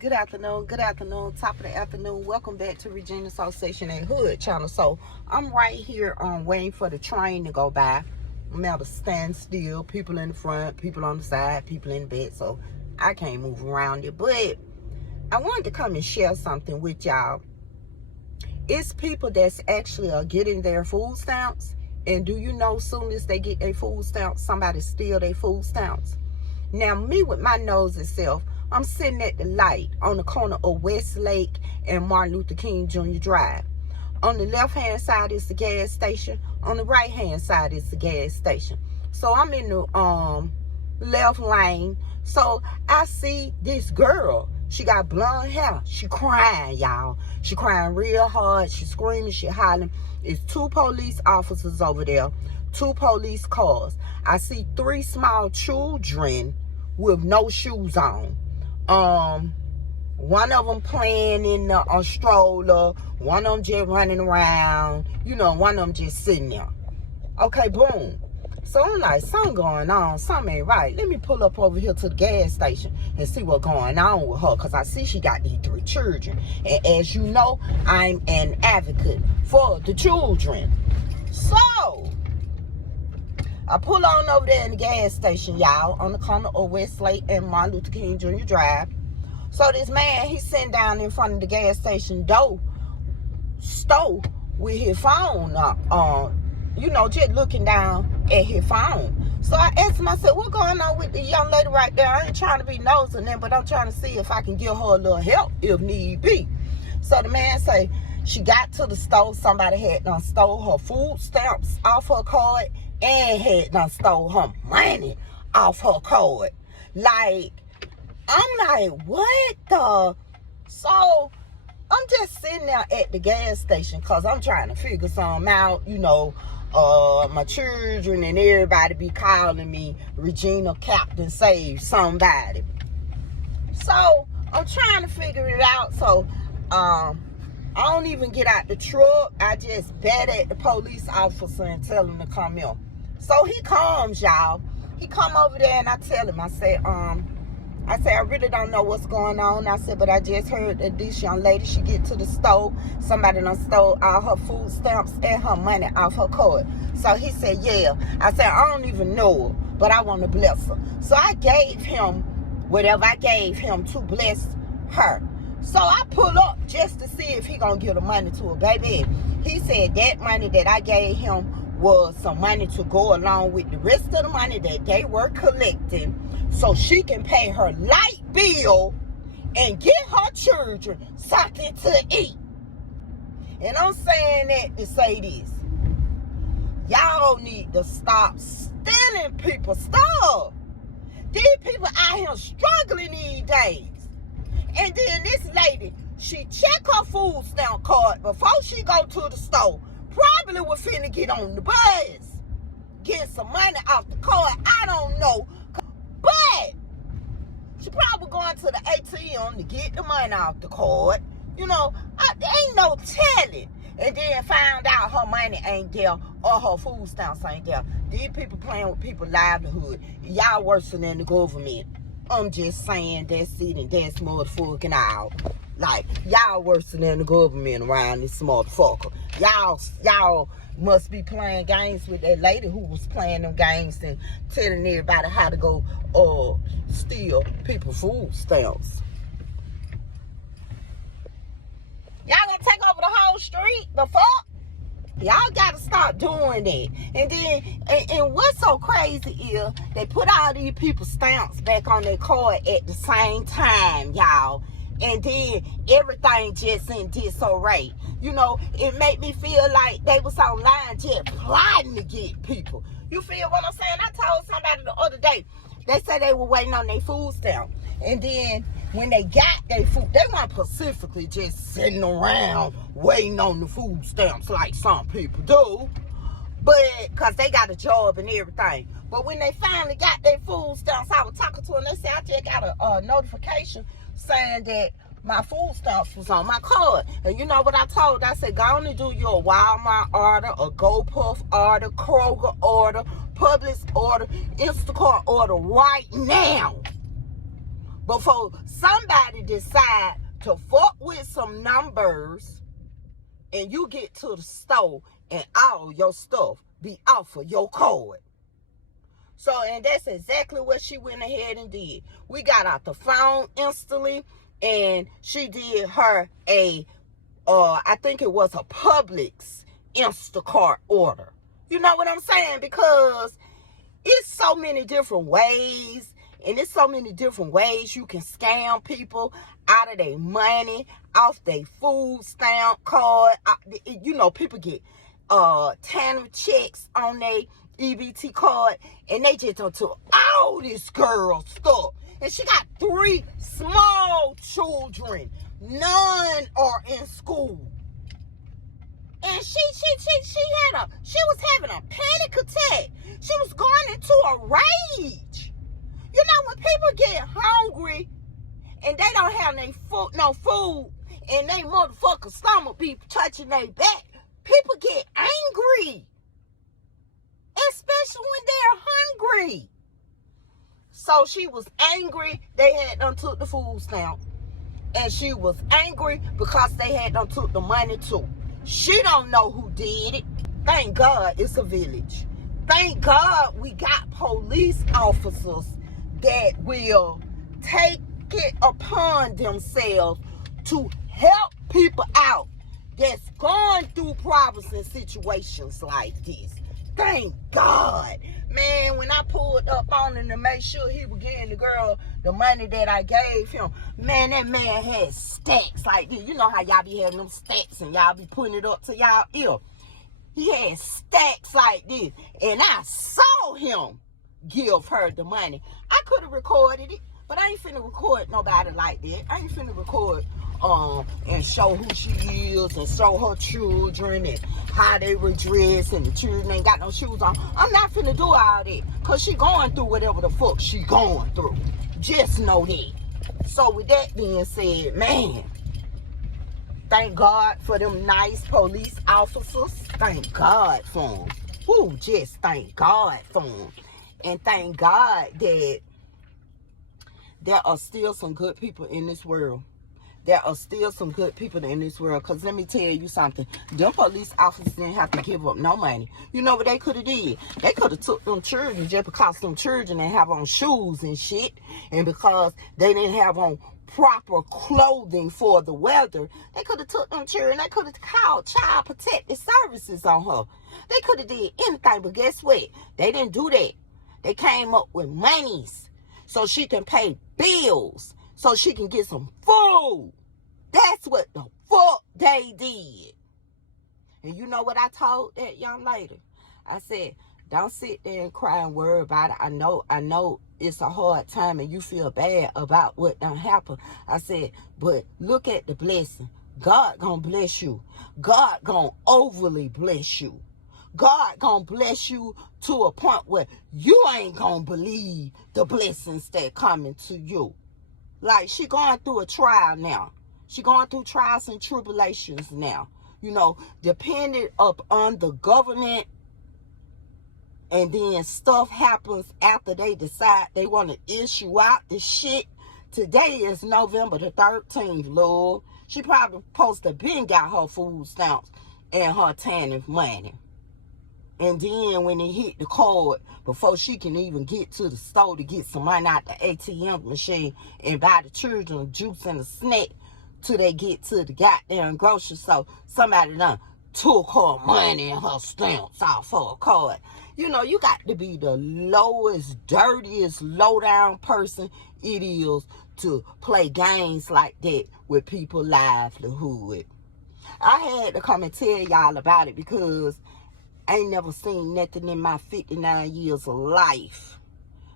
Good afternoon, top of the afternoon. Welcome back to Regina's Soul Station and Hood channel. So I'm right here waiting for the train to go by. I'm at a standstill, people in the front, people on the side, people in the back, so I can't move around it. But I wanted to come and share something with y'all. It's people that's actually getting their food stamps, and do you know, soon as they get their food stamps, somebody steal their food stamps. Now me with my nose itself, I'm sitting at the light on the corner of Westlake and Martin Luther King Jr. Drive. On the left-hand side is the gas station. On the right-hand side is the gas station. So I'm in the left lane. So I see this girl. She got blonde hair. She crying, y'all. She crying real hard. She screaming. She hollering. It's 2 police officers over there. 2 police cars. I see 3 small children with no shoes on. One of them playing in the stroller. One of them just running around. You know, one of them just sitting there. Okay, boom. So I'm like, something going on. Something ain't right. Let me pull up over here to the gas station and see what's going on with her. Because I see she got these 3 children. And as you know, I'm an advocate for the children. So I pull on over there in the gas station, y'all, on the corner of Westlake and Martin Luther King Jr. Drive. So this man, he's sitting down in front of the gas station store with his phone, just looking down at his phone. So I asked him, I said, what going on with the young lady right there? I ain't trying to be nosing them, but I'm trying to see if I can give her a little help if need be. So the man say, she got to the store, somebody had done stole her food stamps off her card and had done stole her money off her card. Like, I'm like, what the? So I'm just sitting there at the gas station because I'm trying to figure something out. You know, my children and everybody be calling me Regina Captain Save Somebody. So I'm trying to figure it out. So I don't even get out the truck. I just bet at the police officer and tell him to come in. So he comes, y'all. He come over there and I tell him, I said, I really don't know what's going on. I said, but I just heard that this young lady, she get to the store, somebody done stole all her food stamps and her money off her card. So he said, yeah. I said, I don't even know her, but I want to bless her. So I gave him whatever I gave him to bless her. So I pull up just to see if he gonna give the money to her, baby. He said that money that I gave him was some money to go along with the rest of the money that they were collecting so she can pay her light bill and get her children something to eat. And I'm saying that to say this. Y'all need to stop stealing people's stuff. These people out here struggling these days. And then this lady, she check her food stamp card before she go to the store. Probably was finna get on the bus, get some money off the card. I don't know, but she probably going to the ATM to get the money off the card. You know, ain't no telling. And then found out her money ain't there or her food stamps ain't there. These people playing with people's livelihood. Y'all worse than the government. I'm just saying that's it and that's motherfucking out. Like, y'all worse than the government around this motherfucker. Y'all must be playing games with that lady who was playing them games and telling everybody how to go steal people's food stamps. Y'all gonna take over the whole street? The fuck? Y'all gotta stop doing that. And then, and what's so crazy is they put all these people's stamps back on their card at the same time, y'all. And then everything just in disarray. You know, it made me feel like they was online just plotting to get people. You feel what I'm saying? I told somebody the other day, they said they were waiting on their food stamp. And then when they got their food, they weren't specifically just sitting around waiting on the food stamps like some people do. But, because they got a job and everything. But when they finally got their food stamps, I was talking to them, they said, I just got a notification saying that my food stamps was on my card. And you know what I told? I said, go on and do your Walmart order, a GoPuff order, Kroger order, Publix order, Instacart order right now. before somebody decide to fuck with some numbers and you get to the store and all your stuff be off of your card. So, and that's exactly what she went ahead and did. We got out the phone instantly, and she did her I think it was a Publix Instacart order. You know what I'm saying? Because it's so many different ways, and it's so many different ways you can scam people out of their money, off their food stamp card. You know, people get tanner checks on their EBT card, and they just took all this girl stuff. And she got 3 small children. None are in school. And she was having a panic attack. She was going into a rage. You know, when people get hungry and they don't have no food, and they motherfucker stomach be touching their back, people get angry. Especially when they're hungry. So she was angry they had done took the food stamp. And she was angry because they had done took the money too. She don't know who did it. Thank God it's a village. Thank God we got police officers that will take it upon themselves to help people out that's going through problems and situations like this. Thank God. Man, when I pulled up on him to make sure he was getting the girl the money that I gave him, man, that man had stacks like this. You know how y'all be having them stacks and y'all be putting it up to y'all ear. He had stacks like this, and I saw him give her the money. I could have recorded it, but I ain't finna record nobody like that. I ain't finna record and show who she is and show her children and how they were dressed and the children ain't got no shoes on. I'm not finna do all that because she going through whatever the fuck she going through. Just know that. So with that being said, man, thank God for them nice police officers. Thank God for them. Woo, just thank God for them. And thank God that there are still some good people in this world. There are still some good people in this world. Because let me tell you something. Them police officers didn't have to give up no money. You know what they could have did? They could have took them children just because them children didn't have on shoes and shit. And because they didn't have on proper clothing for the weather. They could have took them children. They could have called Child Protective Services on her. They could have did anything. But guess what? They didn't do that. They came up with monies so she can pay bills. So she can get some food. That's what the fuck they did. And you know what I told that young lady? I said, don't sit there and cry and worry about it. I know it's a hard time and you feel bad about what done happened. I said, but look at the blessing. God gonna bless you. God gonna overly bless you. God gonna bless you to a point where you ain't gonna believe the blessings that coming to you. Like, she going through a trial now. She going through trials and tribulations now. You know, dependent upon the government. And then stuff happens after they decide they want to issue out the shit. Today is November the 13th, Lord. She probably supposed to been got her food stamps and her TANF money. And then when it hit the card, before she can even get to the store to get some money out the ATM machine and buy the children juice and a snack till they get to the goddamn grocery store, somebody done took her money and her stamps off her card. You know, you got to be the lowest, dirtiest, low-down person it is to play games like that with people's livelihood. I had to come and tell y'all about it because I ain't never seen nothing in my 59 years of life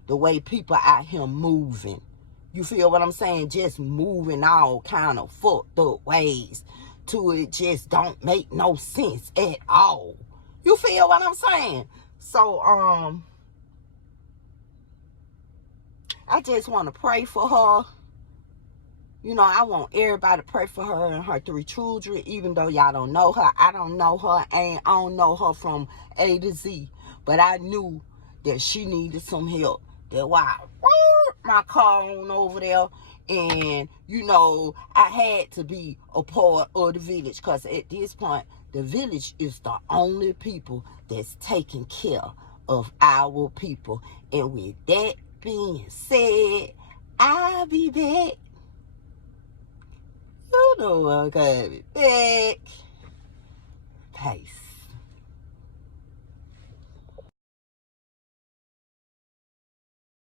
the way people out here moving. You feel what I'm saying? Just moving all kind of fucked up ways to it just don't make no sense at all. You feel what I'm saying? So, I just want to pray for her. You know, I want everybody to pray for her and her 3 children, even though y'all don't know her. I don't know her. I don't know her from A to Z. But I knew that she needed some help. That's why my car on over there. And, you know, I had to be a part of the village, because at this point, the village is the only people that's taking care of our people. And with that being said, I'll be back. You know I'm coming back. Peace.